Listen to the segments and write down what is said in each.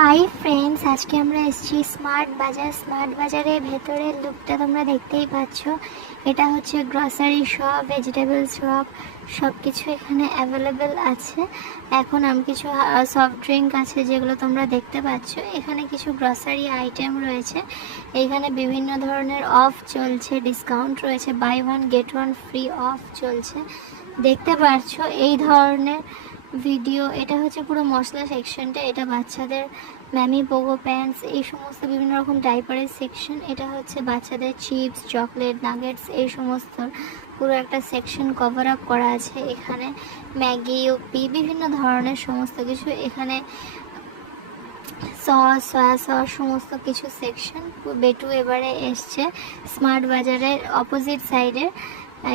Hi friends, আজকে আমরা এসেছি স্মার্ট বাজার। স্মার্ট বাজারের ভেতরের লুকটা তোমরা দেখতেই পাচ্ছ। এটা হচ্ছে গ্রসারি শপ, ভেজিটেবল শপ, সব কিছু এখানে অ্যাভেলেবেল আছে। এখন আমি কিছু সফট ড্রিঙ্ক আছে যেগুলো তোমরা দেখতে পাচ্ছ। এখানে কিছু গ্রসারি আইটেম রয়েছে। এখানে বিভিন্ন ধরনের অফ চলছে, ডিসকাউন্ট রয়েছে, buy one get one free off চলছে। দেখতে পাচ্ছ এই ধরনের ভিডিও। এটা হচ্ছে পুরো মশলা সেকশনটা। এটা বাচ্চাদের ম্যামি পোগো প্যান্টস, এই সমস্ত বিভিন্ন রকম ডাইপারের সেকশন। এটা হচ্ছে বাচ্চাদের চিপস, চকলেট, নাগেটস, এই সমস্ত পুরো একটা সেকশন কভার আপ করা আছে। এখানে ম্যাগি, ইউপি, বিভিন্ন ধরনের সমস্ত কিছু। এখানে সস, সয়া সস, সমস্ত কিছু সেকশন। বেটু এবারে এসছে স্মার্ট বাজারের অপোজিট সাইডে।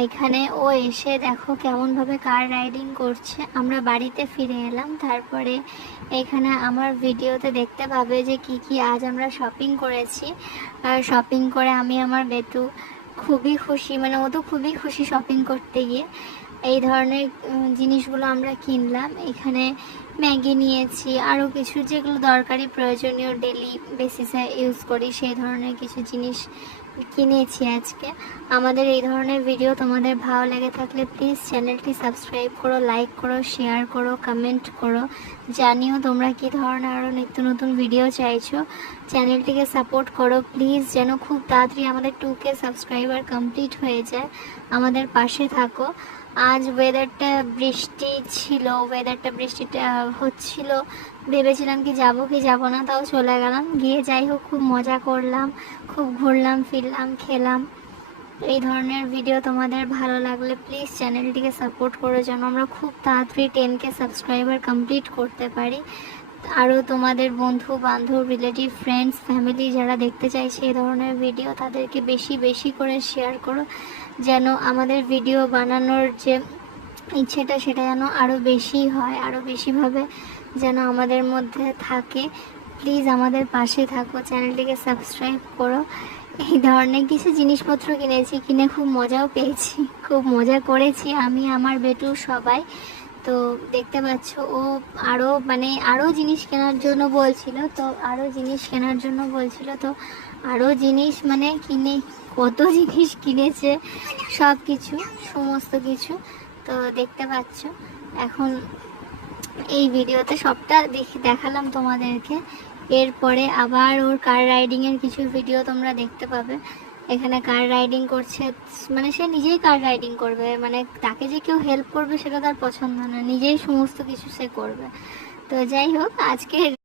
এখানে ও এসে দেখো কেমনভাবে কার রাইডিং করছে। আমরা বাড়িতে ফিরে এলাম, তারপরে এখানে আমার ভিডিওতে দেখতে পাবে যে কি কি আজ আমরা শপিং করেছি। শপিং করে আমি আমার বেটু খুবই খুশি, মানে ও তো খুবই খুশি শপিং করতে গিয়ে। এই ধরনের জিনিসগুলো আমরা কিনলাম। এখানে ম্যাগি নিয়েছি, আরও কিছু যেগুলো দরকারি প্রয়োজনীয় ডেলি বেসিসে ইউজ করি সেই ধরনের কিছু জিনিস কিনেছি আজকে। আমাদের এই ধরনের ভিডিও তোমাদের ভালো লেগে থাকলে প্লিজ চ্যানেলটি সাবস্ক্রাইব করো, লাইক করো, শেয়ার করো, কমেন্ট করো। জানিও তোমরা কী ধরনের আরও নিত্য নতুন ভিডিও চাইছো। চ্যানেলটিকে সাপোর্ট করো প্লিজ, যেন খুব তাড়াতাড়ি আমাদের 2K সাবস্ক্রাইবার কমপ্লিট হয়ে যায়। আমাদের পাশে থাকো। আজ ওয়েদারটা বৃষ্টি ছিল, বৃষ্টিটা হচ্ছিল। ভেবেছিলাম কি যাব না, তাও চলে গেলাম। গিয়ে যাই হোক খুব মজা করলাম, খুব ঘুরলাম ফিরলাম, খেলাম। এই ধরনের ভিডিও তোমাদের ভালো লাগলে প্লিজ চ্যানেলটিকে সাপোর্ট করো, যেন আমরা খুব তাড়াতাড়ি 10K সাবস্ক্রাইবার কমপ্লিট করতে পারি। আরও তোমাদের বন্ধু বান্ধব, রিলেটিভ, ফ্রেন্ডস, ফ্যামিলি যারা দেখতে চাইছে এই ধরনের ভিডিও, তাদেরকে বেশি বেশি করে শেয়ার করো, যেন আমাদের ভিডিও বানানোর যে ইচ্ছেটা সেটা যেন আরও বেশি হয়, আরও বেশিভাবে যেন আমাদের মধ্যে থাকে। প্লিজ আমাদের পাশে থাকো, চ্যানেলটিকে সাবস্ক্রাইব করো। এই ধরনের কিছু জিনিসপত্র কিনেছি, কিনে খুব মজাও পেয়েছি, খুব মজা করেছি আমি, আমার বেটু, সবাই। তো দেখতে পাচ্ছ ও আরও জিনিস কেনার জন্য বলছিল, তো আরও জিনিস কিনে কত জিনিস কিনেছে, সব কিছু, সমস্ত কিছু। তো দেখতে পাচ্ছ এখন এই ভিডিওতে সবটা দেখালাম তোমাদেরকে। এরপরে আবার ওর কার রাইডিংয়ের কিছু ভিডিও তোমরা দেখতে পাবে। এখানে কার রাইডিং করছে, মানে সে নিজেই কার রাইডিং করবে, মানে তাকে যে কেউ হেল্প করবে সেটা তার পছন্দ না, নিজেই সমস্ত কিছু সে করবে। তো যাই হোক আজকে